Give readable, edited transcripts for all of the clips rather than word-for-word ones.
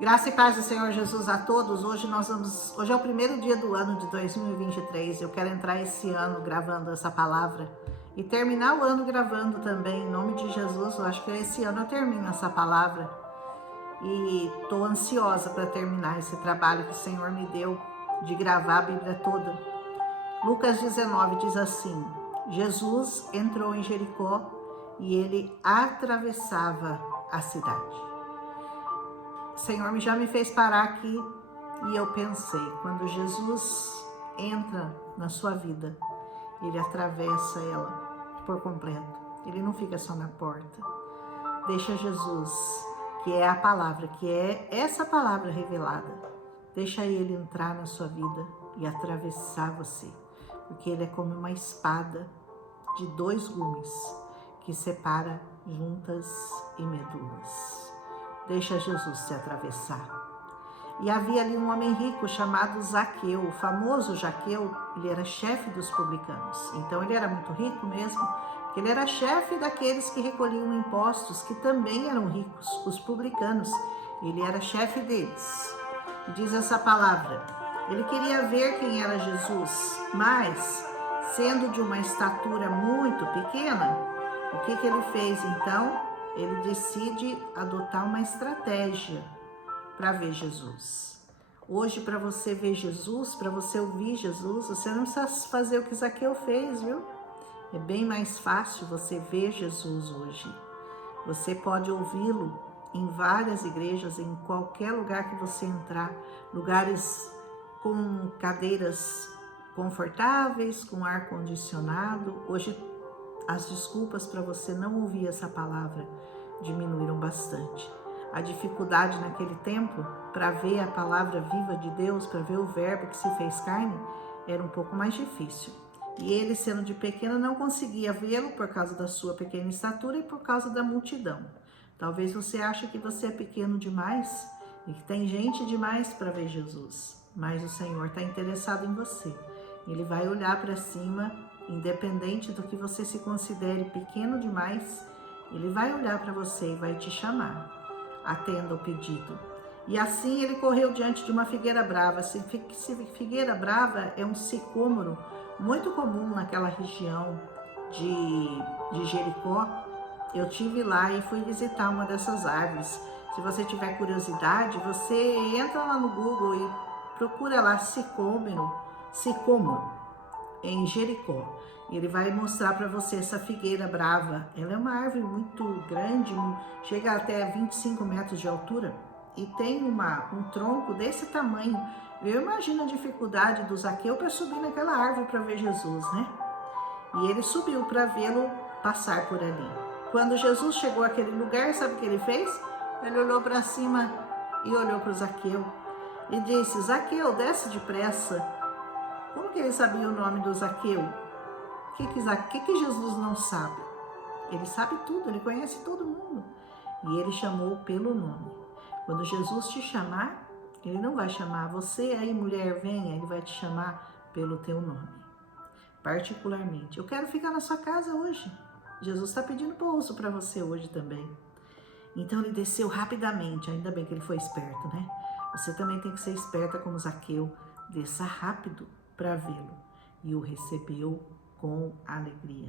Graça e paz do Senhor Jesus a todos. Hoje é o primeiro dia do ano de 2023. Eu quero entrar esse ano gravando essa palavra e terminar o ano gravando também, em nome de Jesus. Eu acho que esse ano eu termino essa palavra e estou ansiosa para terminar esse trabalho que o Senhor me deu de gravar a Bíblia toda. Lucas 19 diz assim: Jesus entrou em Jericó e ele atravessava a cidade. O Senhor já me fez parar aqui e eu pensei, quando Jesus entra na sua vida, ele atravessa ela por completo. Ele não fica só na porta. Deixa Jesus, que é a palavra, que é essa palavra revelada, deixa ele entrar na sua vida e atravessar você, porque ele é como uma espada de 2 gumes que separa juntas e medulas. Deixa Jesus te atravessar. E havia ali um homem rico chamado Zaqueu. O famoso Zaqueu, ele era chefe dos publicanos. Então ele era muito rico mesmo, porque ele era chefe daqueles que recolhiam impostos, que também eram ricos, os publicanos. Ele era chefe deles. E diz essa palavra: ele queria ver quem era Jesus, mas, sendo de uma estatura muito pequena, o que ele fez então? Ele decide adotar uma estratégia para ver Jesus. Hoje, para você ver Jesus, para você ouvir Jesus, você não precisa fazer o que Zaqueu fez, viu? É bem mais fácil você ver Jesus hoje. Você pode ouvi-lo em várias igrejas, em qualquer lugar que você entrar, lugares com cadeiras confortáveis, com ar-condicionado. Hoje, as desculpas para você não ouvir essa palavra diminuíram bastante. A dificuldade naquele tempo para ver a palavra viva de Deus, para ver o verbo que se fez carne, era um pouco mais difícil. E ele, sendo de pequeno, não conseguia vê-lo por causa da sua pequena estatura e por causa da multidão. Talvez você ache que você é pequeno demais e que tem gente demais para ver Jesus, mas o Senhor está interessado em você. Ele vai olhar para cima, independente do que você se considere pequeno demais, ele vai olhar para você e vai te chamar. Atenda o pedido. E assim ele correu diante de uma figueira brava. Figueira brava é um sicômoro muito comum naquela região de Jericó. Eu tive lá e fui visitar uma dessas árvores. Se você tiver curiosidade, você entra lá no Google e procura lá sicômoro em Jericó. Ele vai mostrar para você essa figueira brava. Ela é uma árvore muito grande, chega até 25 metros de altura e tem um tronco desse tamanho. Eu imagino a dificuldade do Zaqueu para subir naquela árvore para ver Jesus, né? E ele subiu para vê-lo passar por ali. Quando Jesus chegou àquele lugar, sabe o que ele fez? Ele olhou para cima e olhou para o Zaqueu e disse: Zaqueu, desce depressa. Como que ele sabia o nome do Zaqueu? O que Jesus não sabe? Ele sabe tudo, ele conhece todo mundo. E ele chamou pelo nome. Quando Jesus te chamar, ele não vai chamar você aí, mulher, venha, ele vai te chamar pelo teu nome. Particularmente, eu quero ficar na sua casa hoje. Jesus está pedindo pouso para você hoje também. Então ele desceu rapidamente, ainda bem que ele foi esperto, né? Você também tem que ser esperta como Zaqueu, desça rápido para vê-lo. E o recebeu com alegria.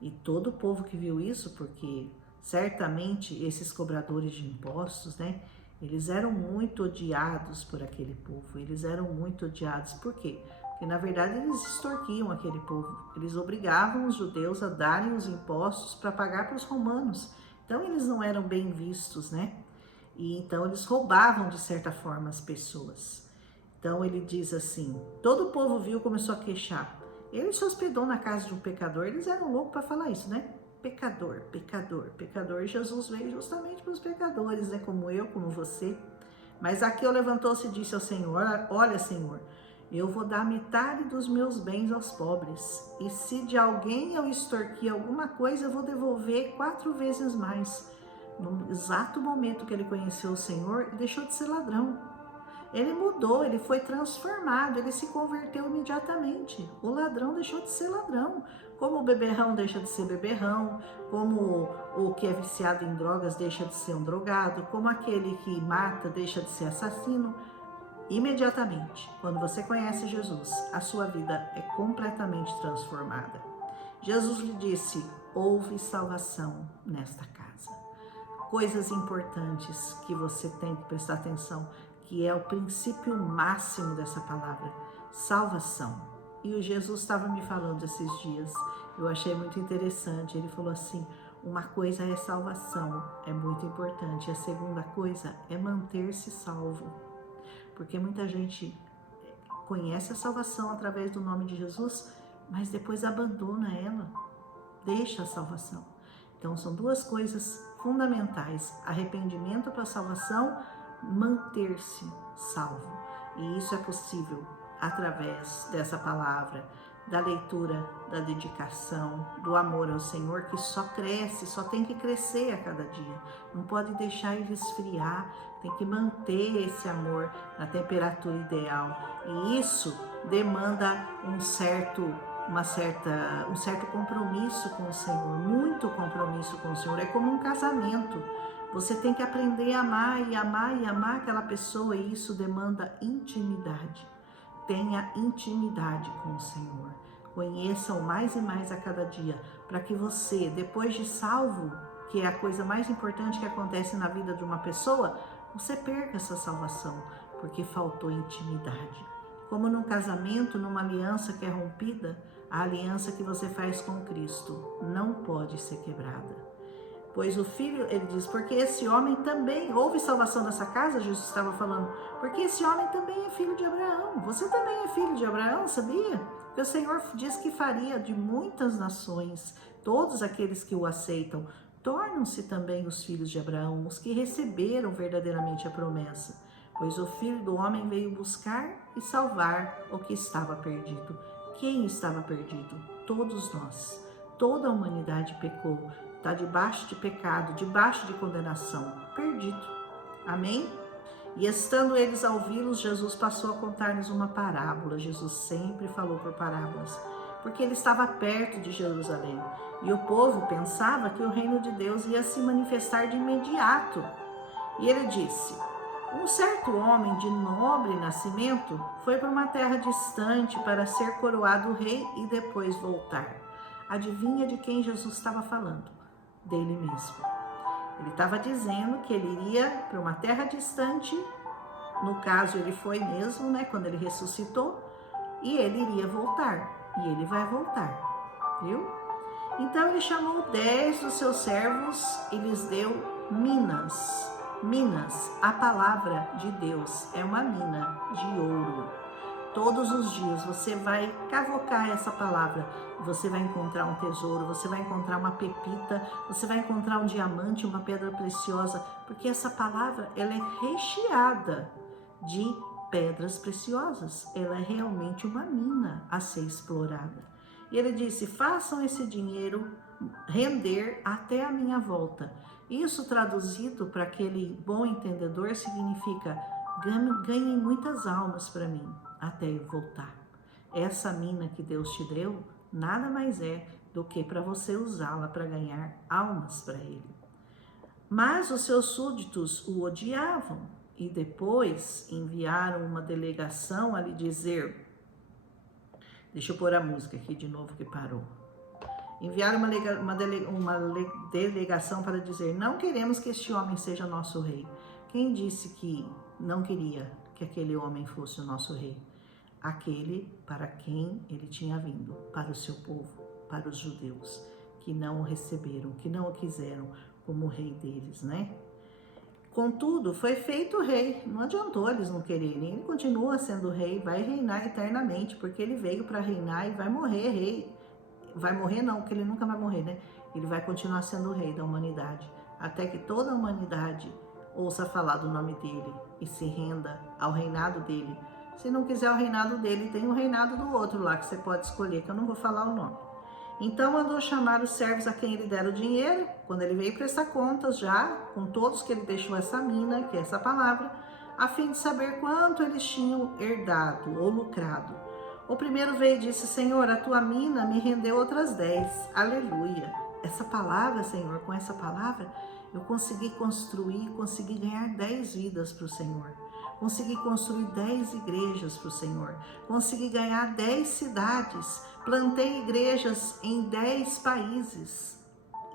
E todo o povo que viu isso, porque certamente esses cobradores de impostos, né? Eles eram muito odiados por aquele povo. Eles eram muito odiados. Por quê? Porque na verdade eles extorquiam aquele povo. Eles obrigavam os judeus a darem os impostos para pagar para os romanos. Então eles não eram bem vistos, né? E então eles roubavam de certa forma as pessoas. Então ele diz assim: todo o povo viu, começou a queixar. Ele se hospedou na casa de um pecador. Eles eram loucos para falar isso, né? Pecador, pecador, pecador. E Jesus veio justamente para os pecadores, né? Como eu, como você. Mas Zaqueu levantou-se e disse ao Senhor: olha, Senhor, eu vou dar metade dos meus bens aos pobres. E se de alguém eu extorquir alguma coisa, eu vou devolver 4 vezes mais. No exato momento que ele conheceu o Senhor, deixou de ser ladrão. Ele mudou, ele foi transformado, ele se converteu imediatamente. O ladrão deixou de ser ladrão, como o beberrão deixa de ser beberrão, como o que é viciado em drogas deixa de ser um drogado, como aquele que mata deixa de ser assassino. Imediatamente, quando você conhece Jesus, a sua vida é completamente transformada. Jesus lhe disse: houve salvação nesta casa. Coisas importantes que você tem que prestar atenção, que é o princípio máximo dessa palavra, salvação. E o Jesus estava me falando esses dias, eu achei muito interessante, ele falou assim: uma coisa é salvação, é muito importante, a segunda coisa é manter-se salvo. Porque muita gente conhece a salvação através do nome de Jesus, mas depois abandona ela, deixa a salvação. Então são duas coisas fundamentais: arrependimento para a salvação, manter-se salvo. E isso é possível através dessa palavra, da leitura, da dedicação, do amor ao Senhor, que só cresce, só tem que crescer a cada dia. Não pode deixar ele esfriar, tem que manter esse amor na temperatura ideal. E isso demanda um certo compromisso com o Senhor, muito compromisso com o Senhor. É como um casamento. Você tem que aprender a amar e amar e amar aquela pessoa, e isso demanda intimidade. Tenha intimidade com o Senhor. Conheça-o mais e mais a cada dia, para que você, depois de salvo, que é a coisa mais importante que acontece na vida de uma pessoa, você perca essa salvação, porque faltou intimidade. Como num casamento, numa aliança que é rompida, a aliança que você faz com Cristo não pode ser quebrada. Pois o filho, ele diz, porque esse homem também, houve salvação nessa casa, Jesus estava falando, porque esse homem também é filho de Abraão. Você também é filho de Abraão, sabia? Porque o Senhor diz que faria de muitas nações, todos aqueles que o aceitam, tornam-se também os filhos de Abraão, os que receberam verdadeiramente a promessa. Pois o Filho do Homem veio buscar e salvar o que estava perdido. Quem estava perdido? Todos nós. Toda a humanidade pecou, está debaixo de pecado, debaixo de condenação, perdido. Amém? E estando eles a ouvi-los, Jesus passou a contar-lhes uma parábola. Jesus sempre falou por parábolas, porque ele estava perto de Jerusalém. E o povo pensava que o reino de Deus ia se manifestar de imediato. E ele disse: um certo homem de nobre nascimento foi para uma terra distante para ser coroado rei e depois voltar. Adivinha de quem Jesus estava falando? Dele mesmo. Ele estava dizendo que ele iria para uma terra distante, no caso ele foi mesmo, né, quando ele ressuscitou, e ele iria voltar, e ele vai voltar, viu? Então ele chamou 10 dos seus servos e lhes deu minas. Minas, a palavra de Deus é uma mina de ouro. Todos os dias você vai cavocar essa palavra, você vai encontrar um tesouro, você vai encontrar uma pepita, você vai encontrar um diamante, uma pedra preciosa, porque essa palavra, ela é recheada de pedras preciosas. Ela é realmente uma mina a ser explorada. E ele disse: façam esse dinheiro render até a minha volta. Isso traduzido para aquele bom entendedor significa: ganhem muitas almas para mim até eu voltar. Essa mina que Deus te deu nada mais é do que para você usá-la para ganhar almas para ele. Mas os seus súditos o odiavam e depois enviaram uma delegação a lhe dizer... Deixa eu pôr a música aqui de novo que parou. Enviaram uma delegação para dizer: não queremos que este homem seja nosso rei. Quem disse que não queria que aquele homem fosse o nosso rei? Aquele para quem ele tinha vindo, para o seu povo, para os judeus, que não o receberam, que não o quiseram como rei deles, né? Contudo, foi feito rei. Não adiantou eles não quererem. Ele continua sendo rei, vai reinar eternamente, porque ele veio para reinar e vai morrer rei. Vai morrer não, porque ele nunca vai morrer, né? Ele vai continuar sendo o rei da humanidade, até que toda a humanidade ouça falar do nome dele e se renda ao reinado dele. Se não quiser o reinado dele, tem o reinado do outro lá, que você pode escolher, que eu não vou falar o nome. Então mandou chamar os servos a quem ele dera o dinheiro. Quando ele veio prestar contas já, com todos que ele deixou essa mina, que é essa palavra, a fim de saber quanto eles tinham herdado ou lucrado. O primeiro veio e disse: Senhor, a tua mina me rendeu outras 10. Aleluia. Essa palavra, Senhor, com essa palavra, eu consegui construir, consegui ganhar 10 vidas para o Senhor. Consegui construir 10 igrejas para o Senhor. Consegui ganhar 10 cidades. Plantei igrejas em 10 países.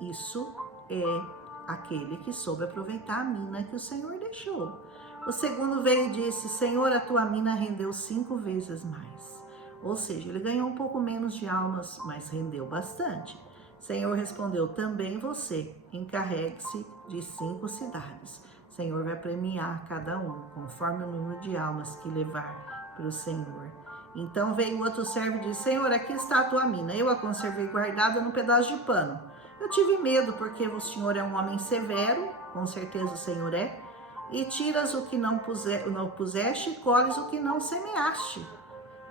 Isso é aquele que soube aproveitar a mina que o Senhor deixou. O segundo veio e disse: Senhor, a tua mina rendeu 5 vezes mais. Ou seja, ele ganhou um pouco menos de almas, mas rendeu bastante. Senhor respondeu: também você encarregue-se de 5 cidades. Senhor vai premiar cada um, conforme o número de almas que levar para o Senhor. Então veio o outro servo e disse: Senhor, aqui está a tua mina. Eu a conservei guardada num pedaço de pano. Eu tive medo, porque o Senhor é um homem severo, com certeza o Senhor é, e tiras o que não puseste e colhes o que não semeaste,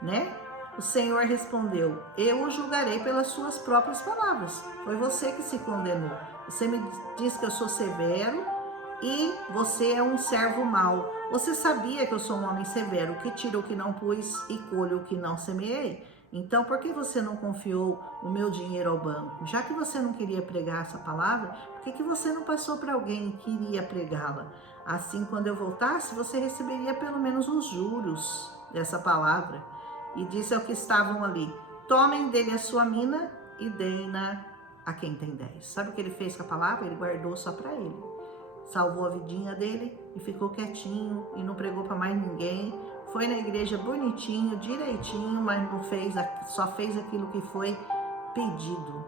né? O Senhor respondeu: eu o julgarei pelas suas próprias palavras. Foi você que se condenou. Você me diz que eu sou severo e você é um servo mau. Você sabia que eu sou um homem severo, que tira o que não pus e colhe o que não semeei? Então, por que você não confiou o meu dinheiro ao banco? Já que você não queria pregar essa palavra, por que você não passou para alguém que iria pregá-la? Assim, quando eu voltasse, você receberia pelo menos os juros dessa palavra. E disse ao que estavam ali: tomem dele a sua mina e deem-na a quem tem 10. Sabe o que ele fez com a palavra? Ele guardou só para ele. Salvou a vidinha dele e ficou quietinho e não pregou para mais ninguém. Foi na igreja bonitinho, direitinho, mas não fez, só fez aquilo que foi pedido.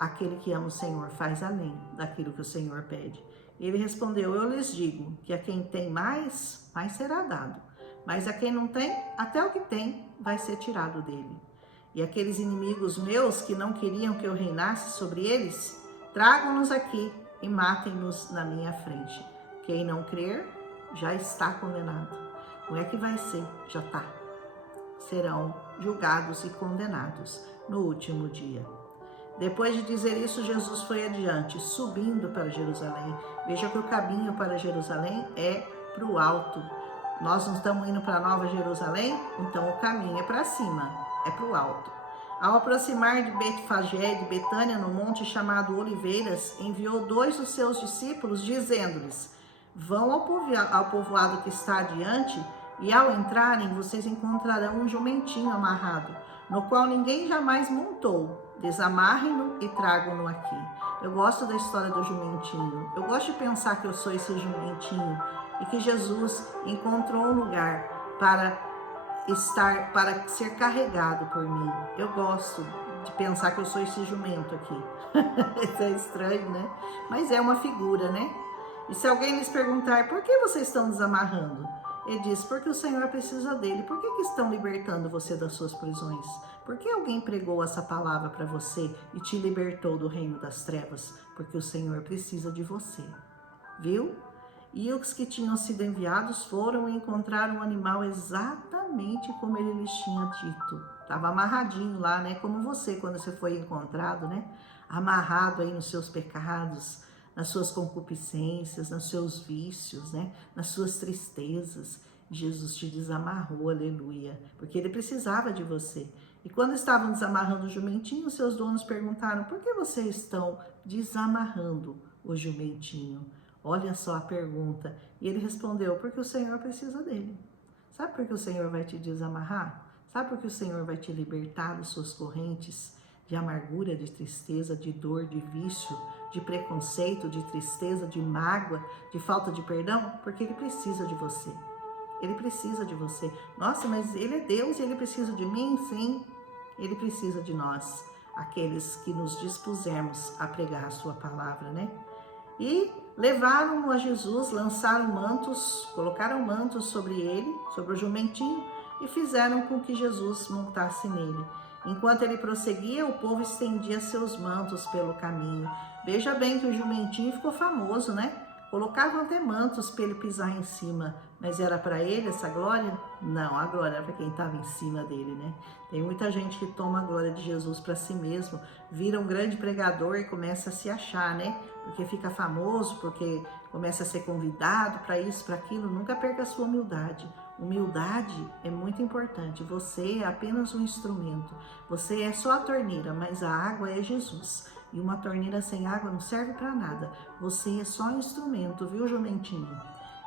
Aquele que ama o Senhor faz além daquilo que o Senhor pede. Ele respondeu: eu lhes digo que a quem tem mais, mais será dado. Mas a quem não tem, até o que tem vai ser tirado dele. E aqueles inimigos meus que não queriam que eu reinasse sobre eles, tragam-nos aqui e matem-nos na minha frente. Quem não crer já está condenado. Não é que vai ser, já está. Serão julgados e condenados no último dia. Depois de dizer isso, Jesus foi adiante, subindo para Jerusalém. Veja que o caminho para Jerusalém é para o alto. Nós não estamos indo para Nova Jerusalém, então o caminho é para cima, é para o alto. Ao aproximar de Betfagé, de Betânia, no monte chamado Oliveiras, enviou 2 dos seus discípulos, dizendo-lhes: vão ao povoado que está adiante, e ao entrarem, vocês encontrarão um jumentinho amarrado, no qual ninguém jamais montou. Desamarrem-no e tragam-no aqui. Eu gosto da história do jumentinho. Eu gosto de pensar que eu sou esse jumentinho e que Jesus encontrou um lugar para ser carregado por mim. Eu gosto de pensar que eu sou esse jumento aqui. Isso é estranho, né? Mas é uma figura, né? E se alguém lhes perguntar: por que vocês estão desamarrando? Ele diz: porque o Senhor precisa dele. Por que estão libertando você das suas prisões? Por que alguém pregou essa palavra para você e te libertou do reino das trevas? Porque o Senhor precisa de você. Viu? E os que tinham sido enviados foram e encontraram o animal exatamente como ele lhes tinha dito. Estava amarradinho lá, né? Como você, quando você foi encontrado, né? Amarrado aí nos seus pecados, nas suas concupiscências, nos seus vícios, né? Nas suas tristezas. Jesus te desamarrou, aleluia, porque ele precisava de você. E quando estavam desamarrando o jumentinho, seus donos perguntaram: por que vocês estão desamarrando o jumentinho? Olha só a pergunta. E ele respondeu: porque o Senhor precisa dele. Sabe por que o Senhor vai te desamarrar? Sabe por que o Senhor vai te libertar das suas correntes de amargura, de tristeza, de dor, de vício, de preconceito, de tristeza, de mágoa, de falta de perdão? Porque ele precisa de você. Ele precisa de você. Nossa, mas ele é Deus e ele precisa de mim? Sim, ele precisa de nós, aqueles que nos dispusermos a pregar a sua palavra, né? E levaram-no a Jesus, lançaram mantos, colocaram mantos sobre ele, sobre o jumentinho, e fizeram com que Jesus montasse nele. Enquanto ele prosseguia, o povo estendia seus mantos pelo caminho. Veja bem que o jumentinho ficou famoso, né? Colocavam até mantos para ele pisar em cima, mas era para ele essa glória? Não, a glória era para quem estava em cima dele, né? Tem muita gente que toma a glória de Jesus para si mesmo, vira um grande pregador e começa a se achar, né? Porque fica famoso, porque comece a ser convidado para isso, para aquilo, nunca perca a sua humildade. Humildade é muito importante. Você é apenas um instrumento. Você é só a torneira, mas a água é Jesus. E uma torneira sem água não serve para nada. Você é só um instrumento, viu, jumentinho?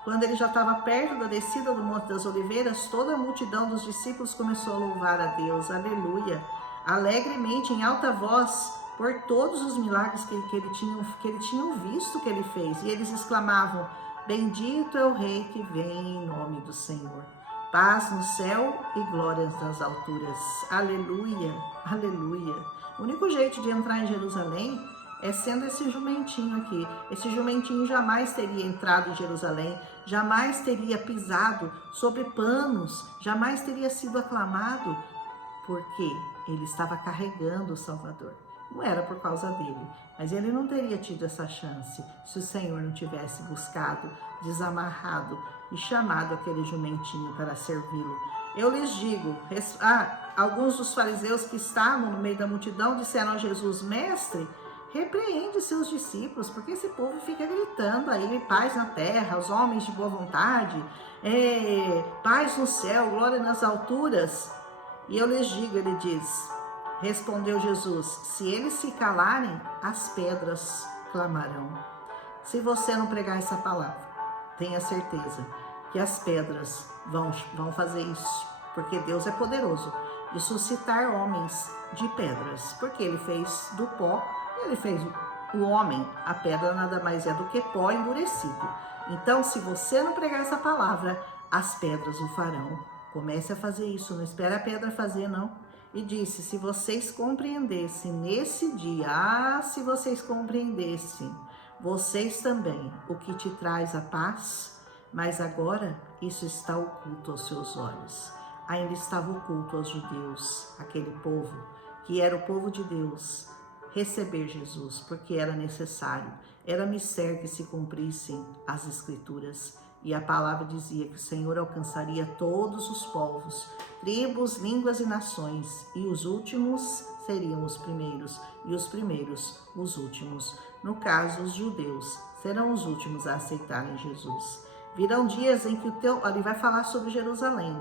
Quando ele já estava perto da descida do Monte das Oliveiras, toda a multidão dos discípulos começou a louvar a Deus, aleluia, alegremente, em alta voz, por todos os milagres que ele tinha visto que ele fez. E eles exclamavam: bendito é o Rei que vem em nome do Senhor. Paz no céu e glórias nas alturas. Aleluia, aleluia. O único jeito de entrar em Jerusalém é sendo esse jumentinho aqui. Esse jumentinho jamais teria entrado em Jerusalém, jamais teria pisado sobre panos, jamais teria sido aclamado, porque ele estava carregando o Salvador. Não era por causa dele, mas ele não teria tido essa chance se o Senhor não tivesse buscado, desamarrado e chamado aquele jumentinho para servi-lo. Eu lhes digo, alguns dos fariseus que estavam no meio da multidão disseram a Jesus: mestre, repreende seus discípulos, porque esse povo fica gritando aí, paz na terra, os homens de boa vontade, paz no céu, glória nas alturas. E eu lhes digo, ele diz, respondeu Jesus, se eles se calarem, as pedras clamarão. Se você não pregar essa palavra, tenha certeza que as pedras vão fazer isso, porque Deus é poderoso de suscitar homens de pedras, porque ele fez do pó, ele fez o homem, a pedra nada mais é do que pó endurecido. Então, se você não pregar essa palavra, as pedras o farão. Comece a fazer isso, não espere a pedra fazer, não. E disse, se vocês compreendessem nesse dia, se vocês compreendessem, vocês também, o que te traz a paz, mas agora isso está oculto aos seus olhos. Ainda estava oculto aos judeus, aquele povo, que era o povo de Deus, receber Jesus, porque era necessário, era mistério que se cumprissem as Escrituras. E a palavra dizia que o Senhor alcançaria todos os povos, tribos, línguas e nações, e os últimos seriam os primeiros, e os primeiros os últimos. No caso, os judeus serão os últimos a aceitarem Jesus. Virão dias em que ele vai falar sobre Jerusalém.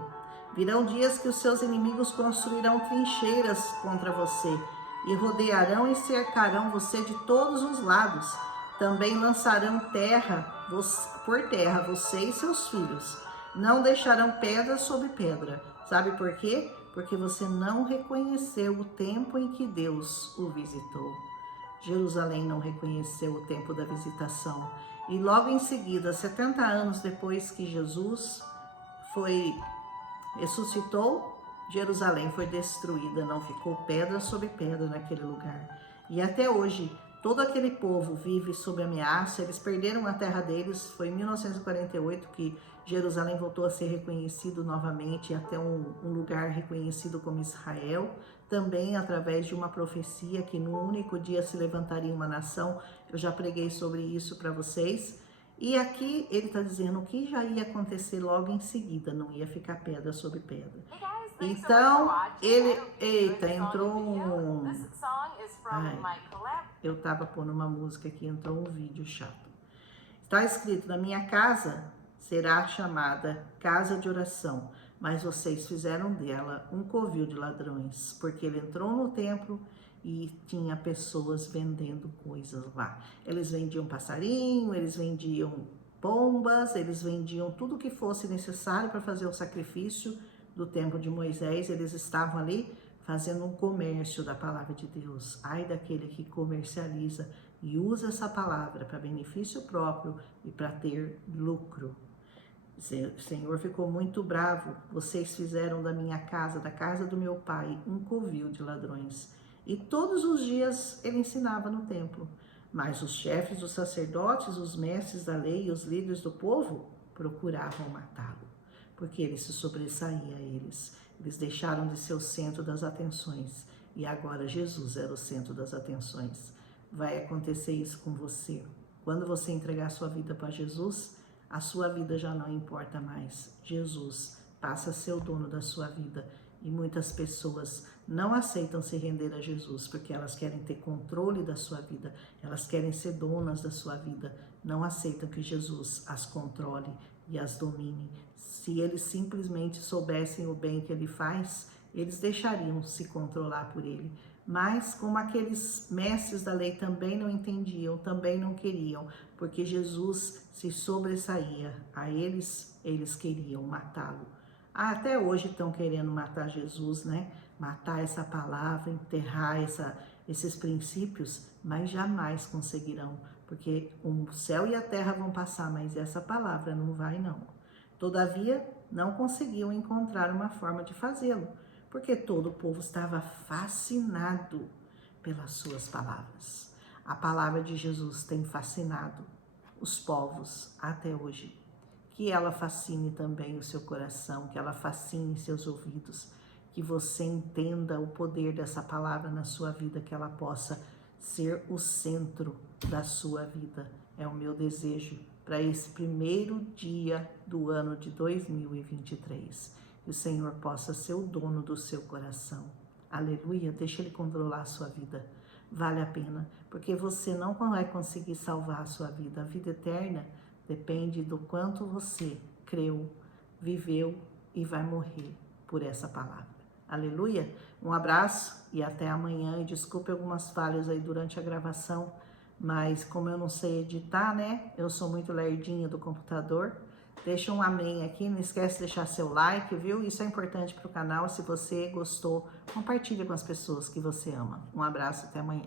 Virão dias que os seus inimigos construirão trincheiras contra você, e rodearão e cercarão você de todos os lados. Também lançarão por terra você e seus filhos. Não deixarão pedra sobre pedra. Sabe por quê? Porque você não reconheceu o tempo em que Deus o visitou. Jerusalém não reconheceu o tempo da visitação. E logo em seguida, 70 anos depois que Jesus ressuscitou, Jerusalém foi destruída, não ficou pedra sobre pedra naquele lugar. E até hoje, todo aquele povo vive sob ameaça, eles perderam a terra deles, foi em 1948 que Jerusalém voltou a ser reconhecido novamente, até um lugar reconhecido como Israel, também através de uma profecia que no único dia se levantaria uma nação. Eu já preguei sobre isso para vocês. E aqui ele está dizendo o que já ia acontecer logo em seguida, não ia ficar pedra sobre pedra. Então, entrou um... eu estava pondo uma música aqui, entrou um vídeo chato. Está escrito, na minha casa será chamada casa de oração, mas vocês fizeram dela um covil de ladrões, porque ele entrou no templo e tinha pessoas vendendo coisas lá. Eles vendiam passarinho, eles vendiam pombas, eles vendiam tudo que fosse necessário para fazer o sacrifício do tempo de Moisés. Eles estavam ali fazendo um comércio da palavra de Deus. Ai daquele que comercializa e usa essa palavra para benefício próprio e para ter lucro. O Senhor ficou muito bravo. Vocês fizeram da minha casa, da casa do meu pai, um covil de ladrões. E todos os dias ele ensinava no templo. Mas os chefes dos sacerdotes, os mestres da lei e os líderes do povo procuravam matá-lo, porque ele se sobressaía a eles. Eles deixaram de ser o centro das atenções e agora Jesus era o centro das atenções. Vai acontecer isso com você. Quando você entregar sua vida para Jesus, a sua vida já não importa mais. Jesus passa a ser o dono da sua vida. E muitas pessoas não aceitam se render a Jesus porque elas querem ter controle da sua vida, elas querem ser donas da sua vida. não aceitam que Jesus as controle e as domine. Se eles simplesmente soubessem o bem que ele faz, eles deixariam se controlar por ele. Mas como aqueles mestres da lei também não entendiam, também não queriam, porque Jesus se sobressaía a eles, eles queriam matá-lo. Até hoje estão querendo matar Jesus, né? Matar essa palavra, enterrar esses princípios, mas jamais conseguirão, porque o céu e a terra vão passar, mas essa palavra não vai não. Todavia, não conseguiam encontrar uma forma de fazê-lo, porque todo o povo estava fascinado pelas suas palavras. A palavra de Jesus tem fascinado os povos até hoje. Que ela fascine também o seu coração, que ela fascine seus ouvidos, que você entenda o poder dessa palavra na sua vida, que ela possa ser o centro da sua vida. É o meu desejo para esse primeiro dia do ano de 2023. Que o Senhor possa ser o dono do seu coração. Aleluia, deixa Ele controlar a sua vida. Vale a pena, porque você não vai conseguir salvar a sua vida. A vida eterna depende do quanto você creu, viveu e vai morrer por essa palavra. Aleluia, um abraço e até amanhã. E desculpe algumas falhas aí durante a gravação, mas como eu não sei editar, né? Eu sou muito lerdinha do computador. Deixa um amém aqui, não esquece de deixar seu like, viu? Isso é importante para o canal. Se você gostou, compartilhe com as pessoas que você ama. Um abraço, até amanhã.